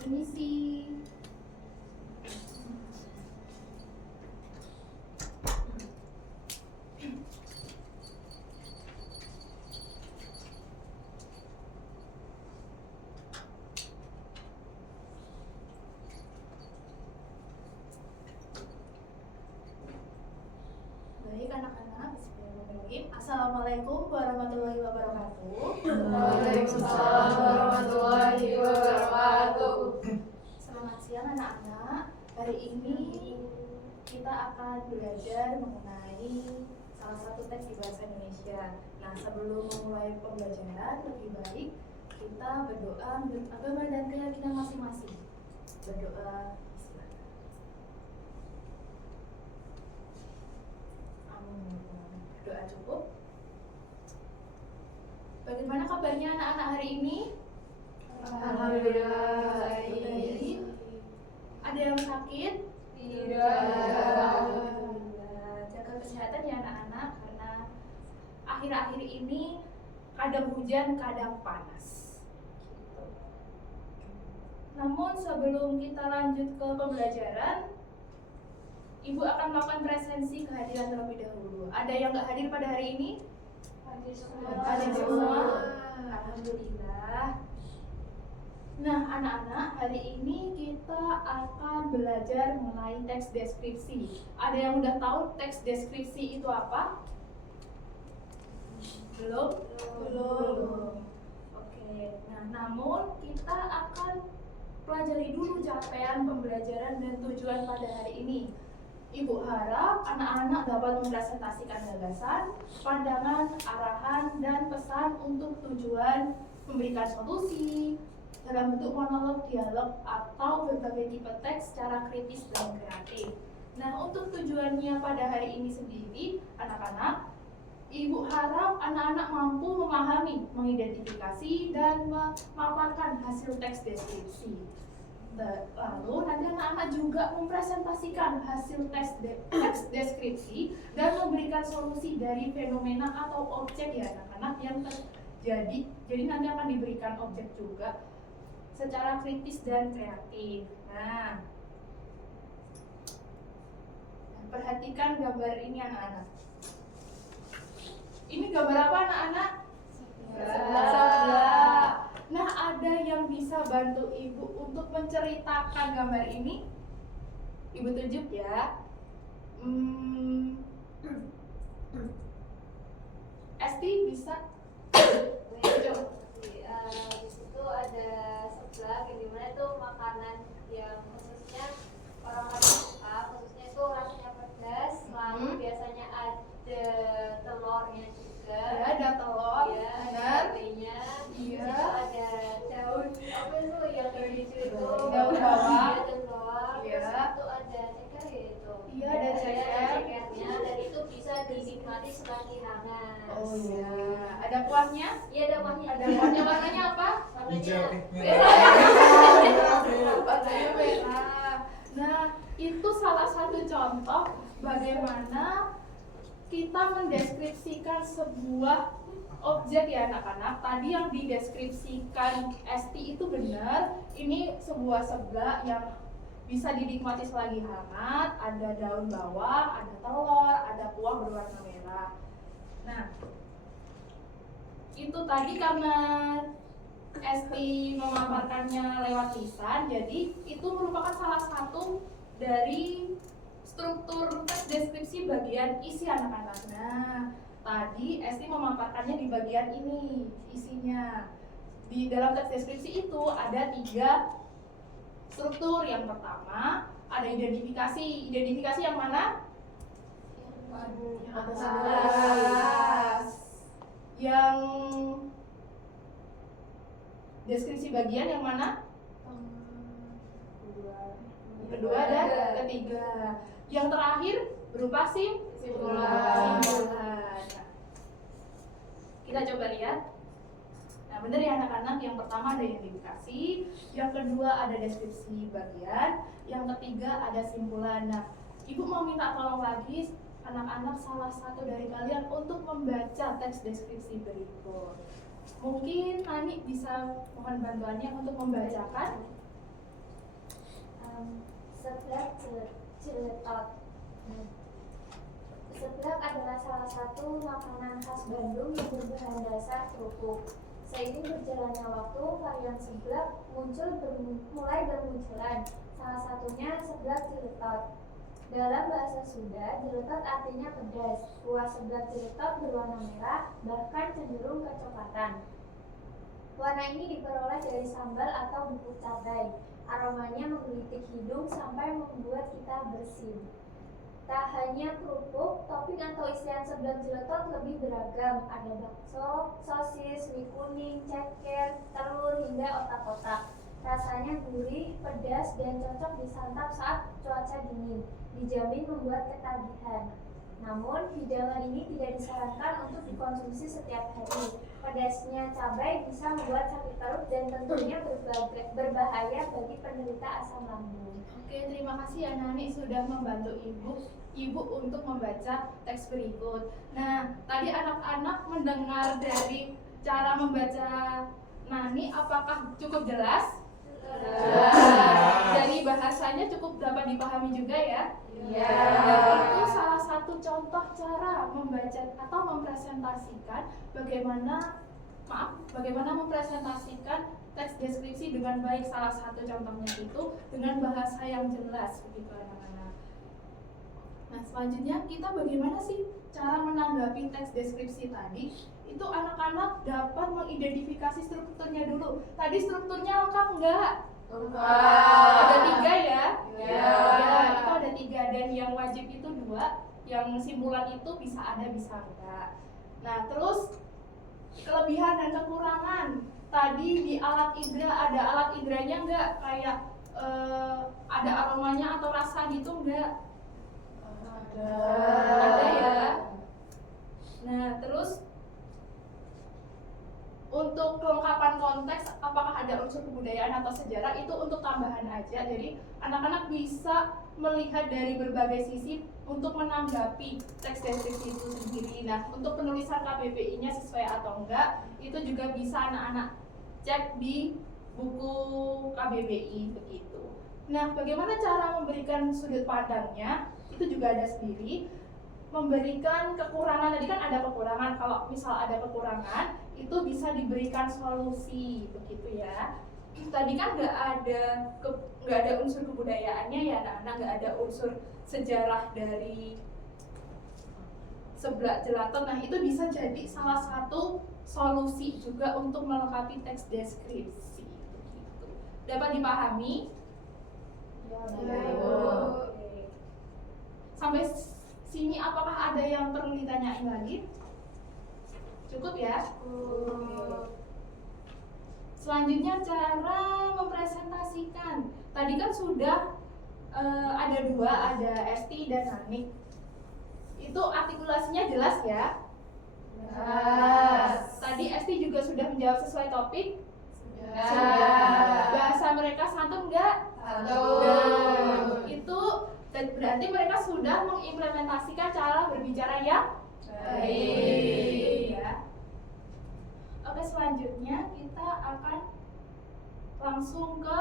Permisi. Baik anak-anak, bismillahirrahmanirrahim. Assalamualaikum warahmatullahi wabarakatuh. Waalaikumsalam warahmatullahi wabarakatuh. Selamat siang anak-anak. Hari ini kita akan belajar mengenai salah satu teks di bahasa Indonesia. Nah, sebelum memulai pembelajaran, lebih baik kita berdoa menurut agama dan keyakinan masing-masing. Berdoa. Doa cukup. Bagaimana kabarnya anak-anak hari ini? Alhamdulillah. Baik. Ada yang sakit? Tidak. Alhamdulillah. Jaga kesehatan ya anak-anak, karena akhir-akhir ini kadang hujan, kadang panas. Gitu. Namun sebelum kita lanjut ke pembelajaran, Ibu akan melakukan presensi kehadiran terlebih dahulu. Ada yang nggak hadir pada hari ini? Hadir semua. Hadir semua. Alhamdulillah. Nah, anak-anak, hari ini kita akan belajar mengenai teks deskripsi. Ada yang udah tahu teks deskripsi itu apa? Belum? Belum. Oke. Nah, namun kita akan pelajari dulu capaian pembelajaran dan tujuan pada hari ini. Ibu harap anak-anak dapat mempresentasikan gagasan, pandangan, arahan, dan pesan untuk tujuan memberikan solusi dalam bentuk monolog, dialog, atau berbagai tipe teks secara kritis dan kreatif. Nah, untuk tujuannya pada hari ini sendiri, anak-anak, Ibu harap anak-anak mampu memahami, mengidentifikasi, dan memaparkan hasil teks deskripsi. Lalu nanti anak-anak juga mempresentasikan hasil teks deskripsi dan memberikan solusi dari fenomena atau objek ya anak-anak yang terjadi. Jadi nanti akan diberikan objek juga secara kritis dan kreatif. Nah, perhatikan gambar ini anak-anak. Ini gambar apa anak-anak? Sebelah. Nah, ada yang bisa bantu Ibu untuk menceritakan gambar ini? Ibu tunjuk ya. Esti bisa? Di situ ada seblak yang dimana itu makanan yang khususnya orang-orang suka, khususnya itu rasanya pedas. Lalu biasanya ada telurnya juga. Ya, ada telur. Ya, Benar. cabenya. Iya. Ada daun apa itu yang hijau itu? Daun bawang. Iya, daun bawang. Iya. Terus itu ada ceker ya itu. Iya, ada ceker. Cekernya dan itu bisa dinikmati sebagai hangat. Oh iya. Ada kuahnya? Iya, ada kuahnya. Ada kuahnya, warnanya apa? Warnanya Warnanya merah. Nah, itu salah satu contoh bagaimana kita mendeskripsikan sebuah objek ya anak-anak. Tadi yang dideskripsikan Esti itu benar. Ini sebuah seblak yang bisa dinikmati selagi hangat. Ada daun bawang, ada telur, ada kuah berwarna merah. Nah, itu tadi karena Esti memaparkannya lewat lisan, jadi itu merupakan salah satu dari struktur teks deskripsi bagian isi anak-anak. Nah, tadi Esti memaparkannya di bagian ini isinya. Di dalam teks deskripsi itu ada 3 struktur. Yang pertama ada identifikasi. Identifikasi yang mana? Yang deskripsi bagian yang mana? Kedua dan ketiga. Yang terakhir berupa simpulan. Kita coba lihat. Nah, benar ya anak-anak, yang pertama ada identifikasi, yang kedua ada deskripsi bagian, yang ketiga ada simpulan. Nah, Ibu mau minta tolong lagi anak-anak salah satu dari kalian untuk membaca teks deskripsi berikut. Mungkin Nani bisa mohon bantuannya untuk membacakan. Seblak ciletot. Seblak adalah salah satu makanan khas Bandung yang berbahan dasar kerupuk. Seiring berjalannya waktu, varian seblak mulai bermunculan. Salah satunya seblak ciletot. Dalam bahasa Sunda, ciletot artinya pedas. Kuah seblak ciletot berwarna merah, bahkan cenderung kecoklatan. Warna ini diperoleh dari sambal atau bubuk cabai. Aromanya menggelitik hidung sampai membuat kita bersin. Tak hanya kerupuk, topping atau isian seblak ciletot lebih beragam. Ada bakso, sosis, mie kuning, ceker, telur, hingga otak-otak. Rasanya gurih, pedas, dan cocok disantap saat cuaca dingin. Dijamin membuat ketagihan. Namun, hidangan ini tidak disarankan untuk dikonsumsi setiap hari. Pedasnya cabai bisa membuat sakit perut dan tentunya berbahaya bagi penderita asam lambung. Oke, terima kasih ya Nani sudah membantu Ibu untuk membaca teks berikut. Nah, tadi anak-anak mendengar dari cara membaca Nani, apakah cukup jelas? Dari bahasanya cukup dapat dipahami juga ya? Iya. Itu salah satu contoh cara membaca atau mempresentasikan bagaimana mempresentasikan teks deskripsi dengan baik. Salah satu contohnya itu dengan bahasa yang jelas, begitu anak-anak. Nah, selanjutnya kita bagaimana sih cara menanggapi teks deskripsi tadi? Itu anak-anak dapat mengidentifikasi strukturnya dulu. Tadi strukturnya lengkap enggak? Ada 3 ya? Ya. Ya, itu ada 3 dan yang wajib itu 2. Yang simpulan itu bisa ada bisa enggak. Nah, terus kelebihan dan kekurangan. Tadi di alat indera ada alat inderanya enggak? Kayak ada aromanya atau rasa gitu enggak? Ada ya. Nah, terus untuk kelengkapan konteks, apakah ada unsur kebudayaan atau sejarah, itu untuk tambahan aja. Jadi anak-anak bisa melihat dari berbagai sisi untuk menanggapi teks deskripsi itu sendiri. Nah, untuk penulisan KBBI-nya sesuai atau enggak, itu juga bisa anak-anak cek di buku KBBI begitu. Nah, bagaimana cara memberikan sudut pandangnya? Itu juga ada sendiri. Memberikan kekurangan, tadi kan ada kekurangan. Kalau misal ada kekurangan, itu bisa diberikan solusi begitu ya. Tadi kan nggak ada unsur kebudayaannya ya anak-anak, nggak ada unsur sejarah dari seblak ciletot. Nah, itu bisa jadi salah satu solusi juga untuk melengkapi teks deskripsi begitu. Dapat dipahami? Ya. Oke. Sampai sini apakah ada yang perlu ditanyain lagi? Cukup ya? Oke. Selanjutnya cara mempresentasikan. Tadi kan sudah ada 2, ada Esti dan Nanik. Itu artikulasinya jelas ya? Jelas. Tadi Esti juga sudah menjawab sesuai topik? Sudah. Bahasa mereka santun enggak? Santun. Nah, itu berarti mereka sudah mengimplementasikan cara berbicara yang baik ya. Oke, selanjutnya kita akan langsung ke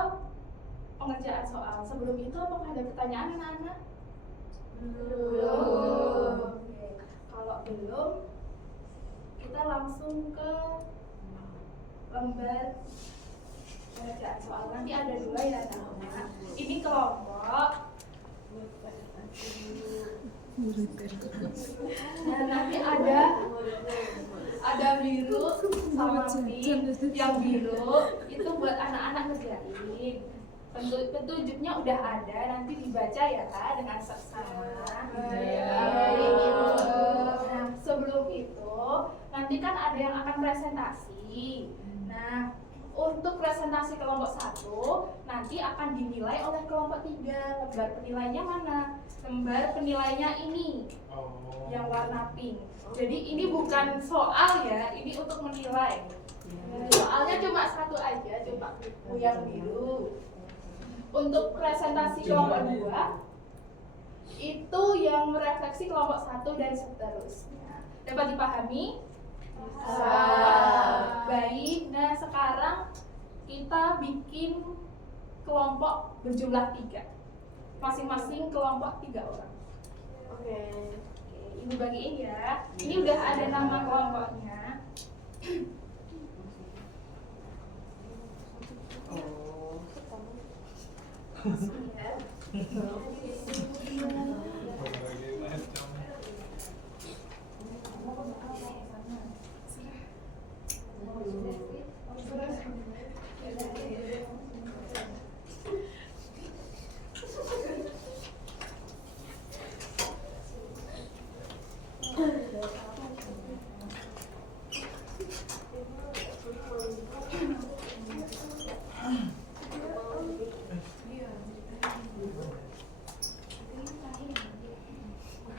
pengerjaan soal. Sebelum itu apakah ada pertanyaan anak-anak? Belum. Oke. Kalau belum, kita langsung ke lembar pengerjaan soal. Nanti ada 2 ya anak-anak. Ini kelompok. Nah, nanti ada biru sama pink. Yang biru itu buat anak-anak ngerjain. Petunjuknya udah ada, nanti dibaca ya dengan seksama. Nah, sebelum itu nanti kan ada yang akan presentasi. Nah, untuk presentasi kelompok 1 nanti akan dinilai oleh kelompok 3. Lembar penilainya mana? Lembar penilainya ini, yang warna pink. Jadi ini bukan soal ya, ini untuk menilai. Soalnya cuma 1 aja, coba yang biru. Untuk presentasi kelompok 2 itu yang merefleksi kelompok 1 dan seterusnya. Dapat dipahami? Baik, nah sekarang kita bikin kelompok berjumlah 3. Masing-masing kelompok 3 orang. Oke. Ibu bagiin ya. Ini udah ada nama kelompoknya. Oh. Ya.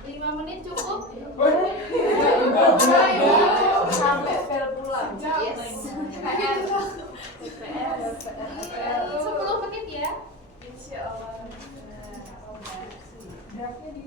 Lima menit cukup. Sampai bel pulang. Yes. PR. 10 menit ya. Insya Allah. Draftnya di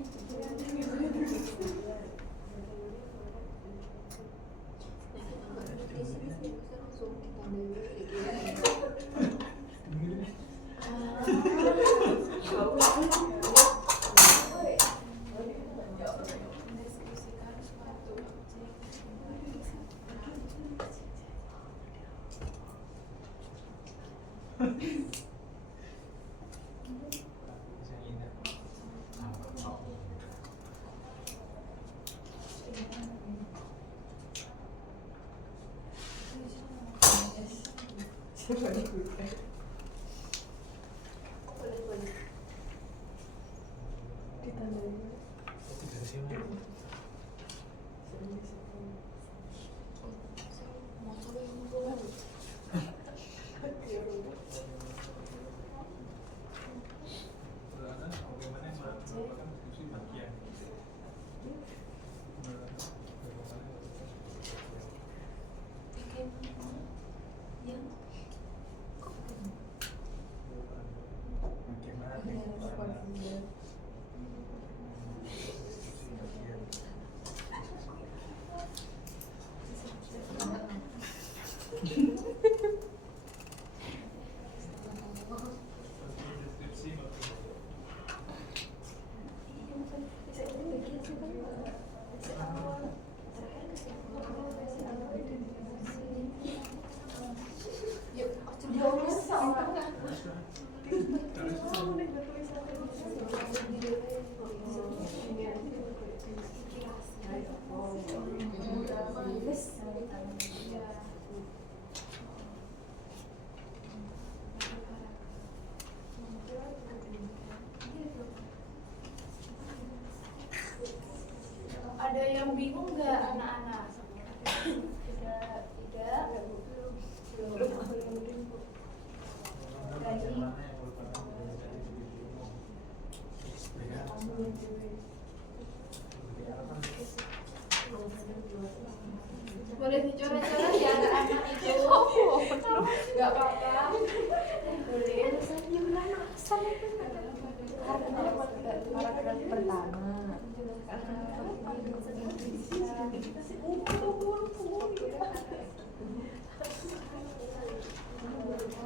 siapa dibuka? Boleh. Ditandain. Ada yang bingung nggak anak-anak? Tidak. Boleh dicoret-coret ya anak-anak itu. Nggak apa-apa. Boleh. Paragraf pertama.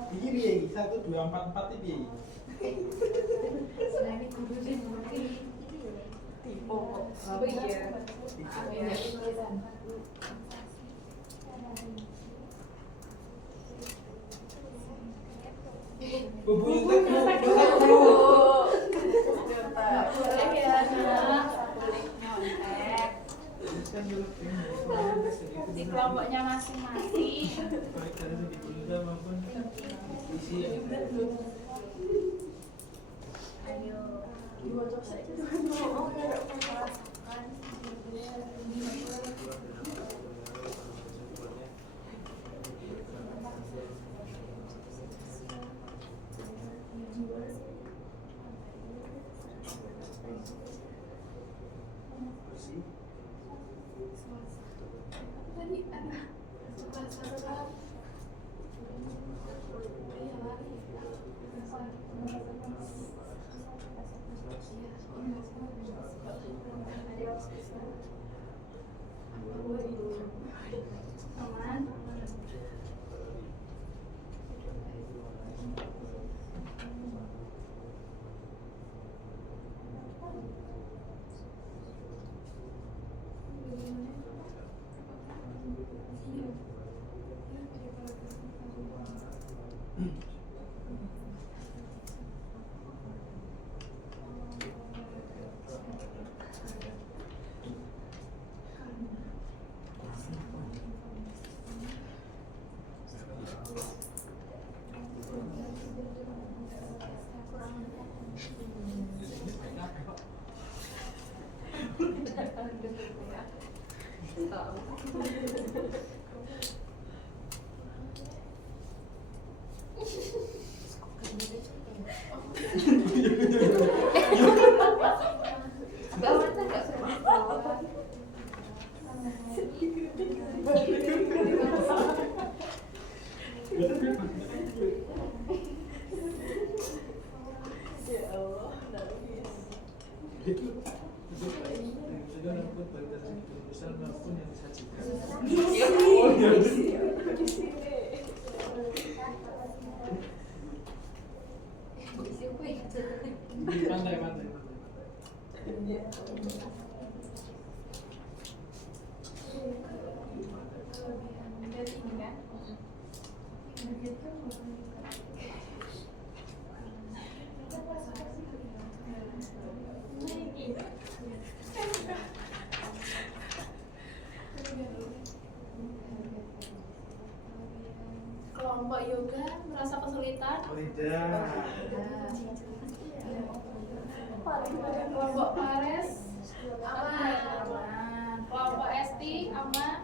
Iki piye? 1 2 4 4 iki piye? Selain itu dulu tipe. Oh iya. Bubuk Boleh ya nak. Di kelompoknya masing-masing. baik dari segi tulisan maupun isi. Ayo. Tadi ada Apa Sudah dapat baik dari keputusan maupun yang disajikan. Oh iya. Pantai. Kelompok yoga merasa kesulitan. Tidak. Kelompok Pares aman. Kelompok Esti aman.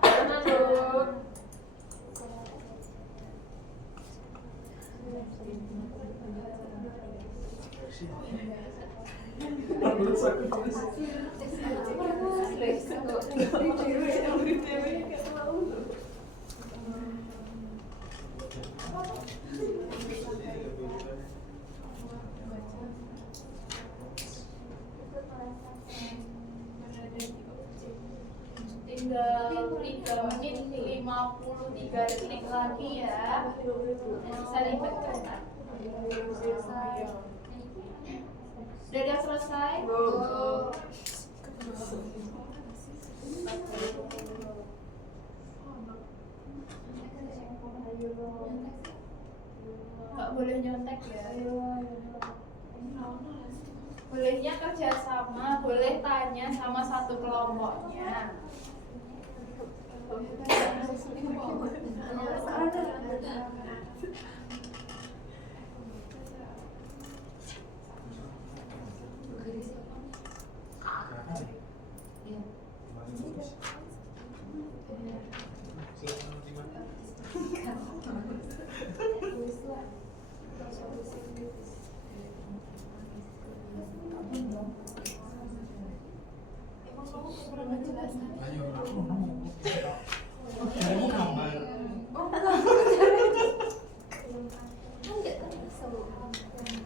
Tinggal 3 menit 53 detik lagi ya. Bisa dibacakan. Udah ada selesai? Nggak boleh nyontek ya. Bolehnya kerjasama, boleh tanya sama satu kelompoknya.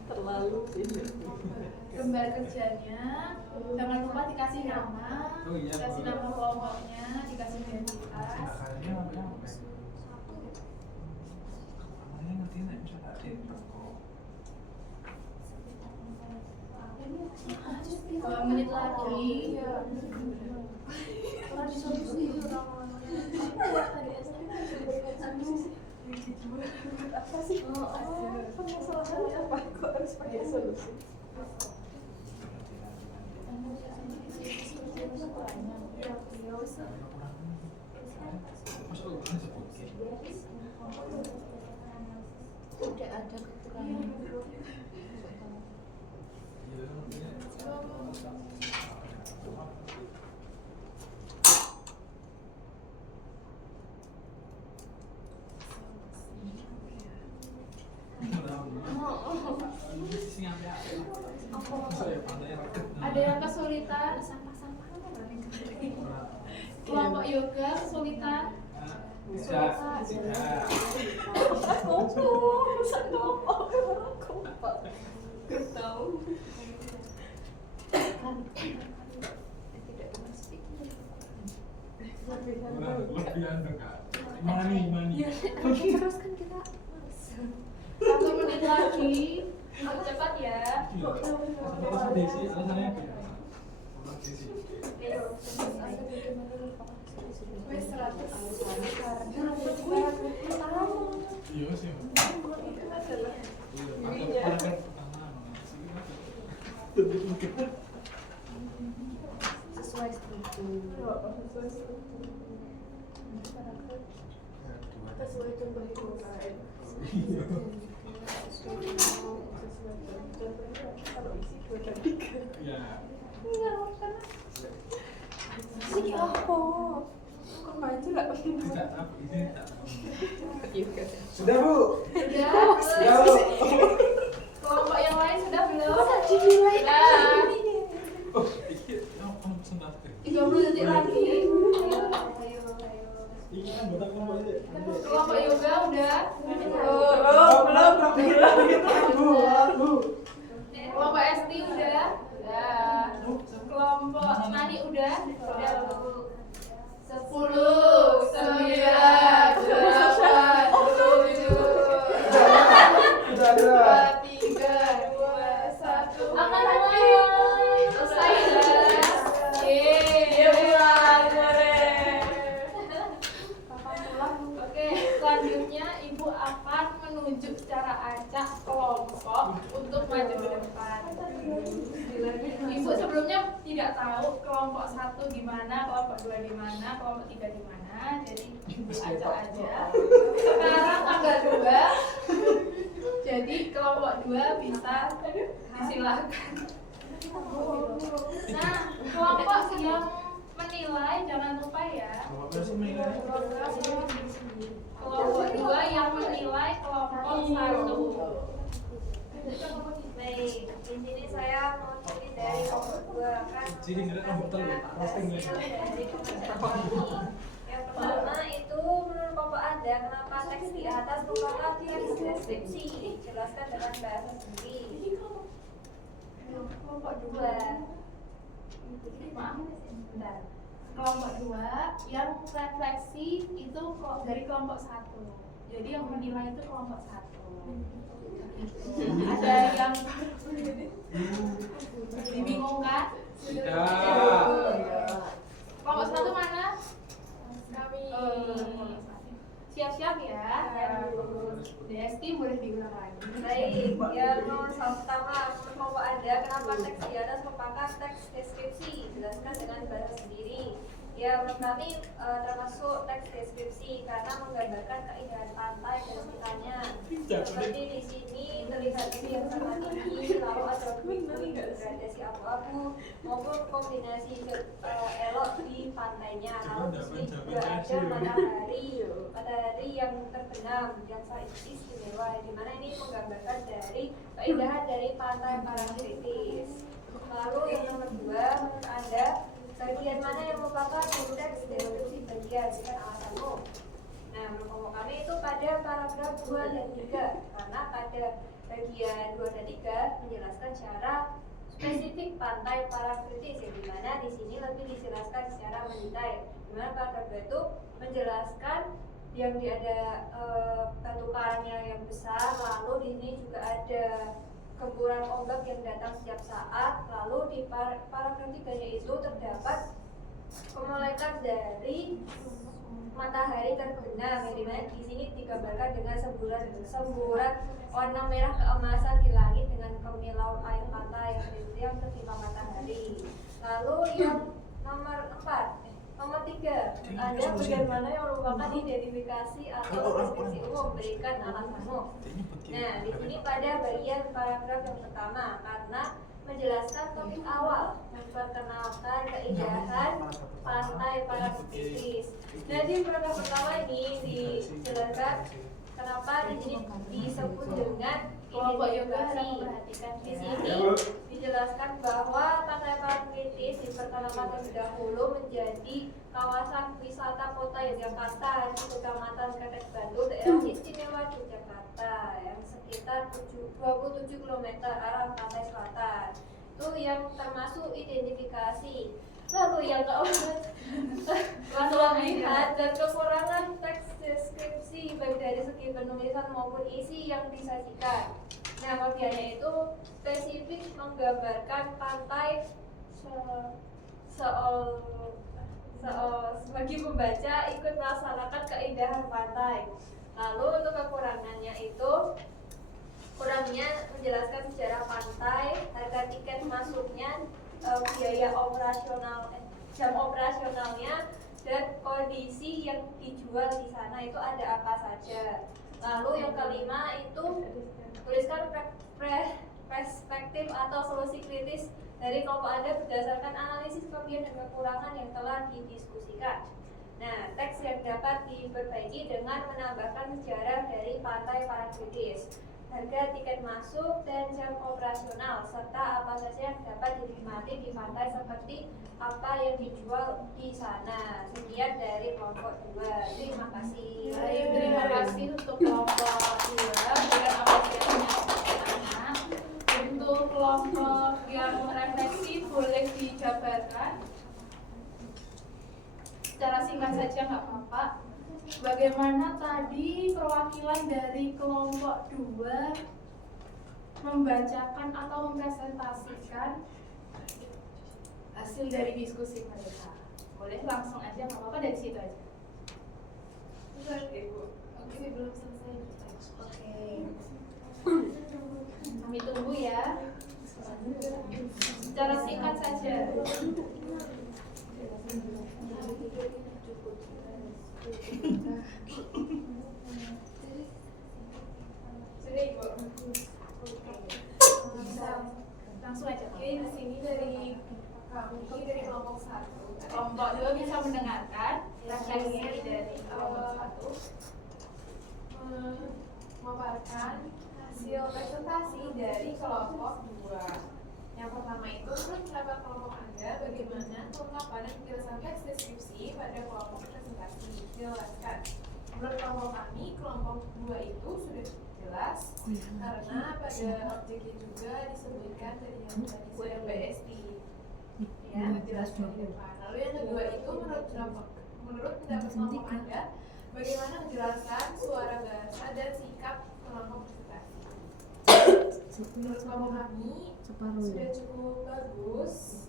Terlalu Lembar kerjanya jangan lupa dikasih nama, dikasih nama kelompoknya, dikasih identitas. Dua menit lagi. apa sih? Permasalahannya apa? Kok harus pakai solusi? Udah ada keterangan. Ada yang kesulitan? Kelompok yoga kesulitan? Teruskan kita. 1 menit lagi. Cepat ya. Wes 100. Iya sih. Sesuai struktur. Sesuai contoh hitungan. Kalau isi 2 dan 3. Ya. Ini apa? Kok maju lah? Tidak apa ini tak. Sudah Bu. Sudah? Kelompok yang lain sudah belum? Dimulai. Sudah. Oh, iki kamu pesen tadi. 30 detik lagi. Iki kan buat kelompok aja. Kelompok yoga udah? Belum. Kelompok ST udah? Udah. maju ke depan. Ibu sebelumnya tidak tahu kelompok 1 di mana, kelompok 2 di mana, kelompok 3 di mana. Jadi ibu ajak aja. Sekarang tanggal 2. Jadi kelompok 2 bisa disilakan. Nah, kelompok yang menilai jangan lupa ya. Apa sih menilai? Kelompok 2 yang menilai kelompok 1. Baik, di sini saya mau pilih dari kelompok 2 kan. Jadi tidak betul ya, roasting ya. Dari kelompok ini. Yang pertama itu menurut kelompok Anda, kenapa teks di atas merupakan teks deskripsi? Jelaskan dengan bahasa sendiri. Kelompok 2. Maaf, sebentar. Kelompok 2 yang refleksi itu dari kelompok 1. Jadi yang menilai itu kelompok 1. Ada yang dibingungkan? Tidak. Kelompok 1 mana? Kami. Siap-siap ya. Desti boleh diulang lagi. Baik, yang nomor pertama kelompok Anda, kenapa teks di atas merupakan teks deskripsi? Jelaskan dengan bahasa sendiri. Ya, menurut kami termasuk teks deskripsi karena menggambarkan keindahan pantai dan sekitarnya. Seperti di sini terlihat view yang sangat tinggi, lalu ada puing-puing gradasi abu-abu maupun kombinasi elok di pantainya. Lalu di sini juga ada matahari yang terbenam yang sangat istimewa, di mana ini menggambarkan dari keindahan dari pantai Parangtritis. Lalu yang nomor 2, menurut Anda bagian mana yang merupakan teks deskripsi bagian dengan alasanmu? Nah, menurut kami itu pada paragraf 2 dan 3 karena pada bagian 2 dan 3 menjelaskan secara spesifik pantai Parangtritis yang dimana di sini lebih dijelaskan secara mendetail. Dimana paragraf 2 itu menjelaskan yang ada batu karangnya yang besar, lalu di sini juga ada gempuran ombak yang datang setiap saat. Lalu di paragraf 3-nya itu terdapat pemelekan dari matahari terbenam yang dimana di sini digambarkan dengan semburan warna merah keemasan di langit dengan kemilau air pantai yang tertimpa matahari. Lalu yang nomor 3, Anda bagaimana yang merupakan identifikasi atau deskripsi umum, berikan alasanmu. Nah, di sini pada bagian paragraf yang pertama karena menjelaskan topik awal, memperkenalkan keindahan pantai Parangtritis. Nah, di paragraf pertama ini dijelaskan kenapa di sini disebut dengan identifikasi. Di sini dijelaskan bahwa pantai Parangtritis diperkenalkan terlebih dahulu menjadi kawasan wisata kota Yogyakarta di Kecamatan Kretek Bantul, daerah istimewa Yogyakarta yang sekitar 27 km arah pantai selatan. Itu yang termasuk identifikasi. Lalu yang keempat, kelebihan dan kekurangan teks deskripsi baik dari segi penulisan maupun isi yang disajikan. Nah, kelebihannya itu spesifik menggambarkan pantai bagi pembaca ikut merasakan keindahan pantai. Lalu untuk kekurangannya itu kurangnya menjelaskan sejarah pantai, harga tiket masuknya, biaya operasional, jam operasionalnya, dan kondisi yang dijual di sana itu ada apa saja. Lalu yang kelima itu tuliskan perspektif atau solusi kritis dari kelompok Anda berdasarkan analisis kelebihan dan kekurangan yang telah didiskusikan. Nah, teks yang dapat diperbaiki dengan menambahkan sejarah dari pantai Parangtritis, harga tiket masuk dan jam operasional, serta apa saja yang dapat dinikmati di pantai seperti apa yang dijual di sana. Sekian dari kelompok 2. Terima kasih. Baik, terima kasih untuk kelompok 2 dengan apresiasinya anak. Untuk kelompok yang refleksi boleh dijabarkan secara singkat saja, nggak apa-apa. Bagaimana tadi perwakilan dari kelompok 2 membacakan atau mempresentasikan hasil dari diskusi mereka? Boleh langsung aja, nggak apa-apa, dari situ aja. Oke, belum selesai. Oke. Kami tunggu ya. Sudah Ibu. Bisa langsung aja. Oke, di sini dari kami dari kelompok 1. Kelompok 2 bisa mendengarkan refleksi dari kelompok 1. Memaparkan hasil presentasi dari kelompok 2. Yang pertama itu, menurut pendapat kelompok Anda, bagaimana kelengkapan dan penjelasan teks deskripsi pada kelompok presentasi? Jelaskan. Menurut kelompok kami, kelompok 2 itu sudah jelas karena pada objeknya juga disebutkan dari yang tadi sudah BSD. Ya, jelaskan di depan. Lalu yang kedua itu, menurut pendapat kelompok Anda, bagaimana menjelaskan suara bahasa dan sikap kelompok presentasi? Menurut kelompok kami sudah cukup bagus,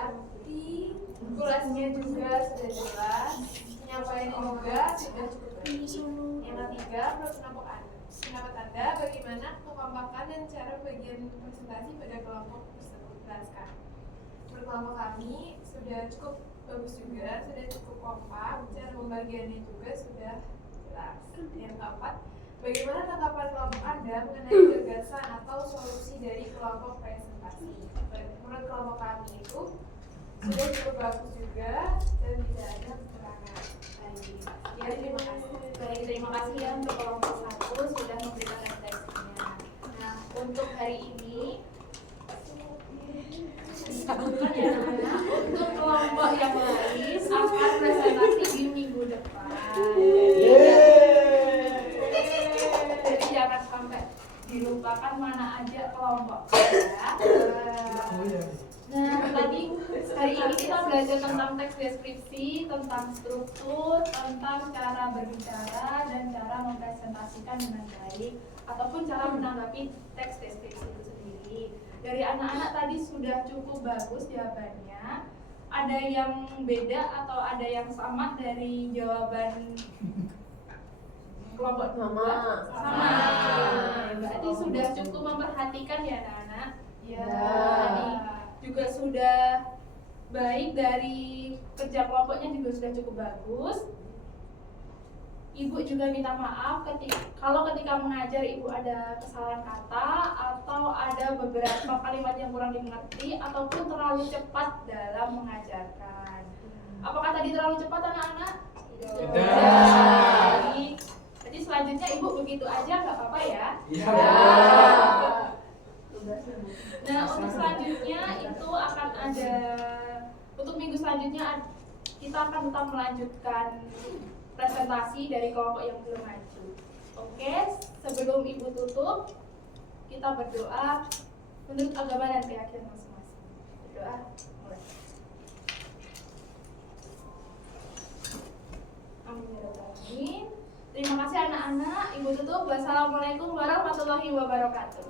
artikulasinya juga sudah jelas, penyampaiannya juga sudah cukup baik. Yang ketiga, menurut pendapat Anda, bagaimana kekompakan dan cara bagian presentasi pada kelompok tersebut? Jelaskan. Menurut kelompok kami sudah cukup bagus juga, sudah cukup kompak, cara pembagiannya juga sudah jelas. Yang keempat, bagaimana tanggapan kelompok Anda mengenai gagasan atau solusi dari kelompok presentasi? Menurut kelompok kami itu sudah cukup bagus juga dan tidak ada kekurangan. Ya, terima kasih. Baik, terima kasih ya untuk kelompok 1 sudah memberikan refleksinya. Nah, untuk hari ini disebutkan ya anak, untuk kelompok yang lain akan presentasi di minggu depan. Jadi jangan sampai dilupakan mana aja kelompok ya. Nah, tadi hari ini kita belajar tentang teks deskripsi, tentang struktur, tentang cara berbicara dan cara mempresentasikan dengan baik ataupun cara menanggapi teks deskripsi itu sendiri. Dari anak-anak tadi sudah cukup bagus jawabannya. Ada yang beda atau ada yang sama dari jawaban kelompok Sama. Sama. Berarti sudah cukup memperhatikan ya anak-anak. Ya. Tadi juga sudah baik, dari kerja kelompoknya juga sudah cukup bagus. Ibu juga minta maaf kalau ketika mengajar ibu ada kesalahan kata atau ada beberapa kalimat yang kurang dimengerti ataupun terlalu cepat dalam mengajarkan. Apakah tadi terlalu cepat anak-anak? Tidak. Jadi selanjutnya ibu begitu aja nggak apa-apa ya? Iya. Nah, untuk selanjutnya itu akan ada, untuk minggu selanjutnya kita akan tetap melanjutkan presentasi dari kelompok yang belum maju. Oke, sebelum ibu tutup, kita berdoa menurut agama dan keyakinan masing-masing. Berdoa mulai. Amin ya rabbal alamin. Terima kasih anak-anak. Ibu tutup. Wassalamualaikum warahmatullahi wabarakatuh.